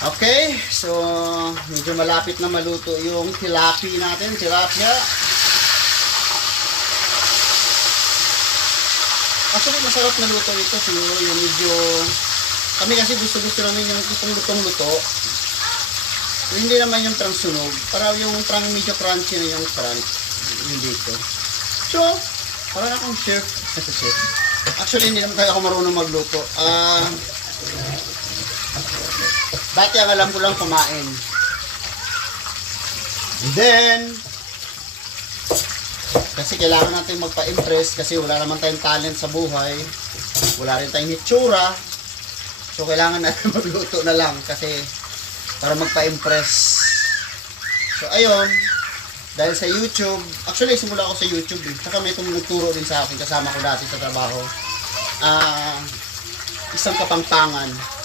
Okay, so medyo malapit na maluto yung tilapia natin, tilapia. Actually, masarap na luto ito siguro yung medyo, kami kasi gusto namin yung itong lutong-luto. Hindi naman yung prang sunog, para yung prang medyo crunchy na yung crunch, yung dito. So, para na akong chef. Actually, hindi naman tayo ako marunong magluto. Dati ang alam ko lang kumain. And then, kasi kailangan natin magpa-impress kasi wala naman tayong talent sa buhay. Wala rin tayong hitsura. So, kailangan natin magluto na lang kasi para magpa-impress. So, ayun. Dahil sa YouTube, actually, simula ako sa YouTube eh. Saka may tumuturo din sa akin, kasama ko dati sa trabaho. Isang Kapampangan.